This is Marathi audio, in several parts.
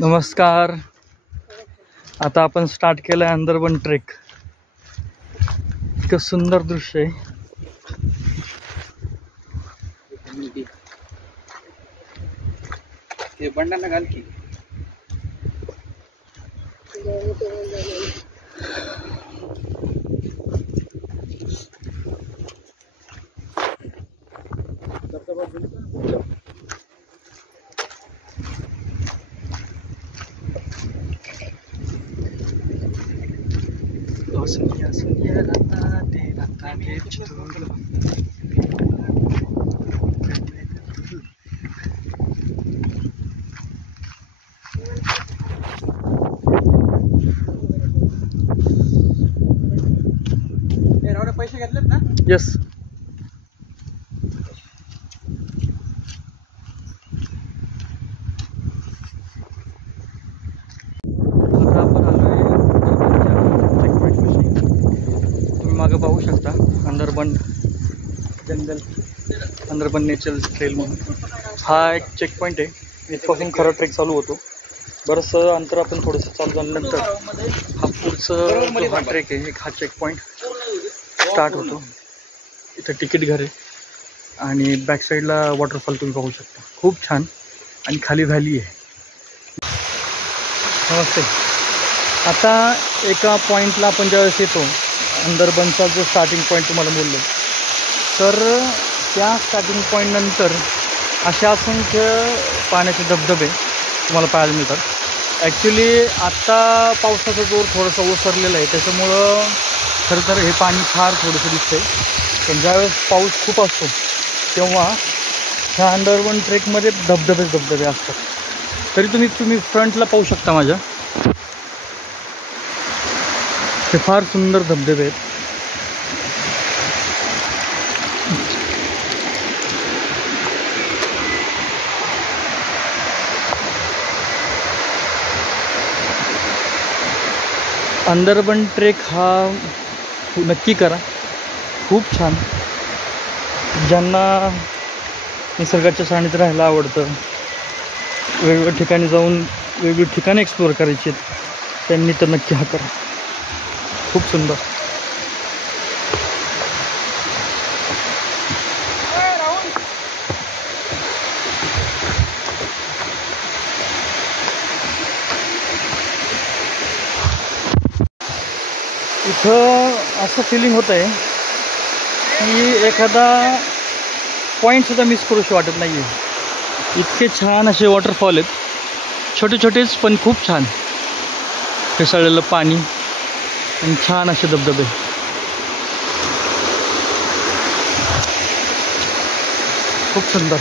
नमस्कार. आता आपण स्टार्ट केलं आहे अंदरबन ट्रेक. इतकं सुंदर दृश्य आहे. ते बंडांना घाल की. पैसे घेतलेत ना? यस. आता आपण आलोय तुम्ही मागे पाहू शकता अंदरबन जंगल, अंदरबन नेचर ट्रेल म्हणून हा एक चेक पॉईंट आहे. इथपासून खरा ट्रेक चालू होतो. बरंचसं अंतर आपण थोडंसं चालू झाल्यानंतर हा पुढचं हा ट्रेक आहे. एक हा चेक पॉईंट स्टार्ट होतो. इथं तिकीट घर आहे आणि बॅक साईडला वॉटरफॉल तुम्ही पाहू शकता. खूप छान. आणि खाली व्हॅली आहे. नमस्ते. आता एका पॉईंटला आपण ज्यावेळेस येतो अंदरबनचा जो स्टार्टिंग पॉईंट तुम्हाला बोललो, तर त्या स्टार्टिंग पॉईंटनंतर असे असंख्य पाण्याचे धबधबे तुम्हाला पाहायला मिळतात. ॲक्च्युली आत्ता पावसाचा जोर थोडासा ओसरलेला आहे, त्याच्यामुळं खरं तर हे पाणी फार थोडंसं दिसतं आहे. पण ज्यावेळेस पाऊस खूप असतो तेव्हा ह्या अंडरबन ट्रेकमध्ये धबधबे असतात. तरी तुम्ही फ्रंटला पाहू शकता माझ्या. हे फार सुंदर धबधबे आहेत. अंदरबन ट्रेक हा नक्की करा. खूप छान. ज्यांना निसर्गाच्या सानिध्यात राहायला आवडतं, वेगवेगळ्या ठिकाणी जाऊन वेगवेगळी ठिकाणे एक्सप्लोअर करायची आहेत, त्यांनी तर नक्की हा करा. खूप सुंदर. इथं असं फिलिंग होतं आहे की एखादा पॉईंटसुद्धा मिस करूशी वाटत नाही आहे. इतके छान असे वॉटरफॉल आहेत. छोटे छोटेच पण खूप छान. फेसाळलेलं पाणी आणि छान असे धबधबे. खूप सुंदर.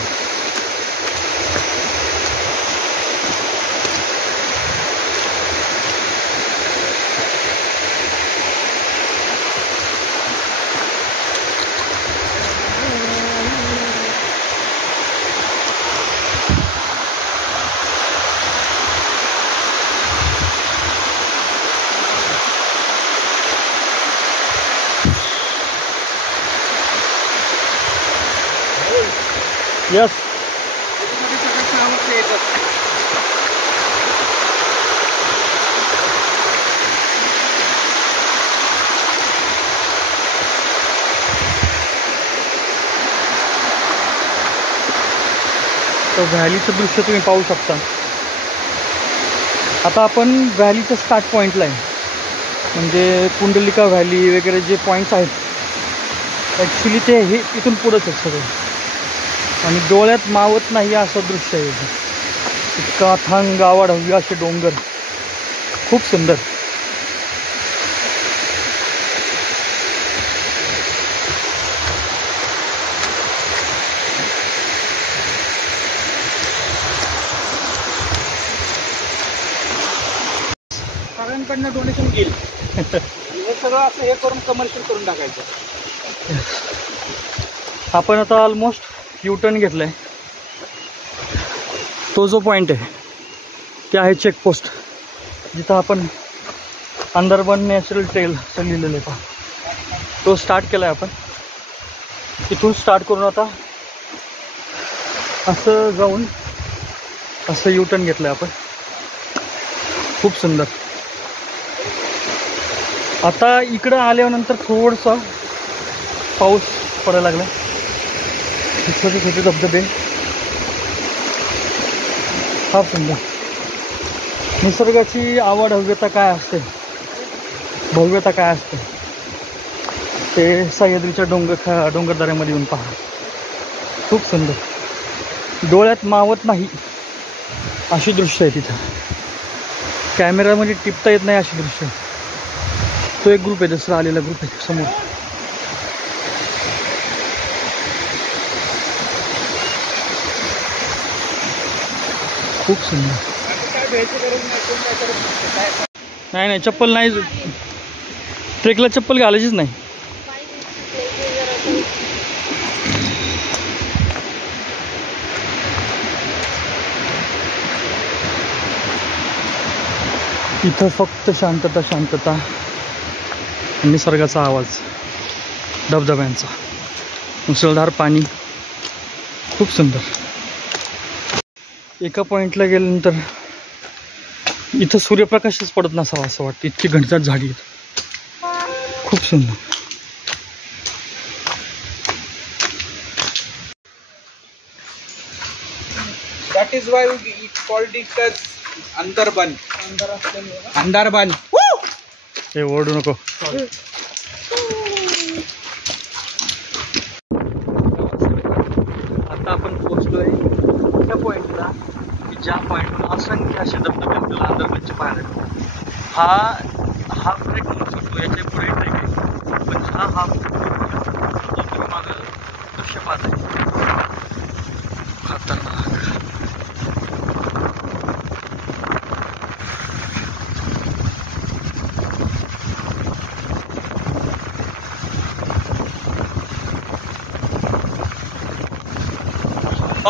यस. तर व्हॅलीचं दृश्य तुम्ही पाहू शकता. आता आपण व्हॅलीच्या स्टार्ट पॉईंटला आहे. म्हणजे कुंडलिका व्हॅली वगैरे जे पॉईंट्स आहेत ॲक्च्युली ते हे इथून पुढंच आहेत सगळे. आणि डोळ्यात मावत नाही असं दृश्य आहे. इतका अथांग आवाड हवी असे डोंगर. खूप सुंदर. सगळ्यांकडनं डोनेशन घेईल. हे सगळं असं हे करून कमर्शियल करून टाकायचं. आपण आता ऑलमोस्ट U-टर्न घेतला आहे. तो जो पॉईंट आहे ते आहे चेकपोस्ट, जिथं आपण अंदरबन नॅचरल ट्रेल असं लिहिलेलं आहे. तो स्टार्ट केला आहे आपण. इथून स्टार्ट करून आता असं जाऊन असं युटर्न घेतलंय आपण. खूप सुंदर. आता इकडं आल्यानंतर थोडंसं पाऊस पडायला लागला. छोटे छोटे धबधबे, फार सुंदर. निसर्गाची आवड, भव्यता काय असते, भव्यता काय असते ते सह्याद्रीच्या डोंगरदऱ्यामध्ये येऊन पहा. खूप सुंदर, डोळ्यात मावत नाही अशी दृश्य आहे तिथं. कॅमेरामध्ये टिपता येत नाही अशी दृश्य. तो एक ग्रुप आहे, दुसरा आलेला ग्रुप आहे समोर. खूप सुंदर. नाही नाही, चप्पल नाही, ट्रेकला चप्पल घालायचीच नाही. इथं फक्त शांतता, शांतता, निसर्गाचा आवाज, धबधब्यांचा, मुसळधार पाणी. खूप सुंदर. एका पॉईंटला गेल्यानंतर इथं सूर्यप्रकाशच पडत नसावा असं वाटतं, इतकी घनदाट झाडी आहेत. खूप सुंदर. That is why it called it as Andharban. Andharban. हे ओरडू नको. आता आपण पोहोचलोय त्या पॉईंटला की ज्या पॉईंटवर असंख्य असे धबधबे आपल्याला अंदरबनचे पाहायला. हा ट्रेक म्हणू शकतो, याच्या पुढे ट्रेक आहे, पण हा मागं दृश्य पाहत आहे. खतरनाक.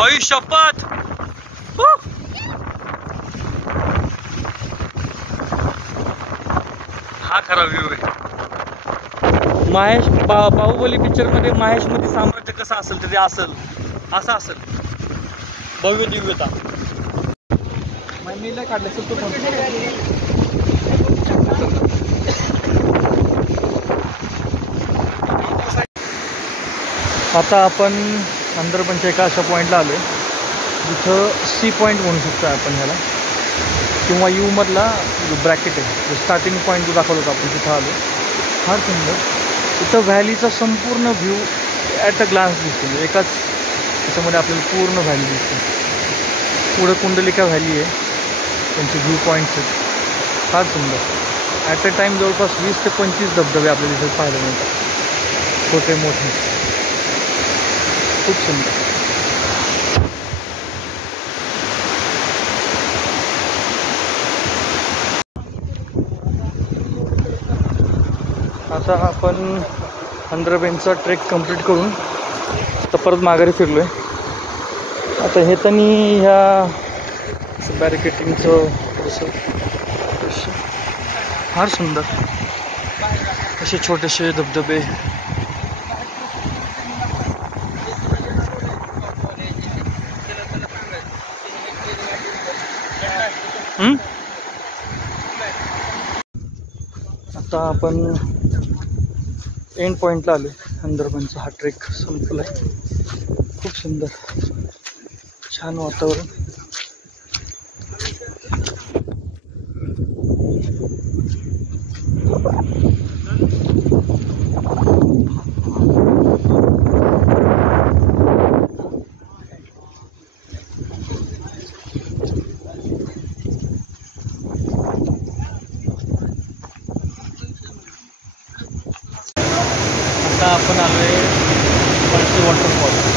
आई शपथ. हा खरा व्ह्यू आहे. बाहुबली पिक्चर मध्ये महेशमध्ये साम्राज्य कसं असेल तर ते असेल, असं असेल. भव्य दिव्यता. मी काढलं तो आता आपण अंदरबनच्या एका अशा पॉईंटला आलो आहे जिथं सी पॉईंट म्हणू शकतो आपण ह्याला, किंवा यू मधला ब्रॅकेट आहे. स्टार्टिंग पॉईंट जो दाखवला होता आपण तिथं आलो. फार सुंदर. इथं व्हॅलीचा संपूर्ण व्ह्यू ॲट अ ग्लान्स दिसतो. एकाच त्याच्यामध्ये आपल्याला पूर्ण व्हॅली दिसते. पुढं कुंडलिका व्हॅली आहे, त्यांचे व्ह्यू पॉईंट्स आहेत. फार सुंदर. ॲट अ टाईम जवळपास 20 ते 25 धबधबे आपल्याला इथे पाहायला मिळतात, छोटे मोठे. खूप सुंदर. आता आपण अंदरबनचा ट्रेक कंप्लीट करून आता परत माघारी फिरलोय. आता हे त्यांनी ह्या बॅरिकेटिंगचं थोडंसं दृश्य फार सुंदर. असे छोटेसे धबधबे. आता आपण एंड पॉईंटला आलो. अंदरबनचा हा ट्रेक संपला आहे. खूप सुंदर, छान वातावरण. आता आपण आलोय पळशी वॉटरफॉल.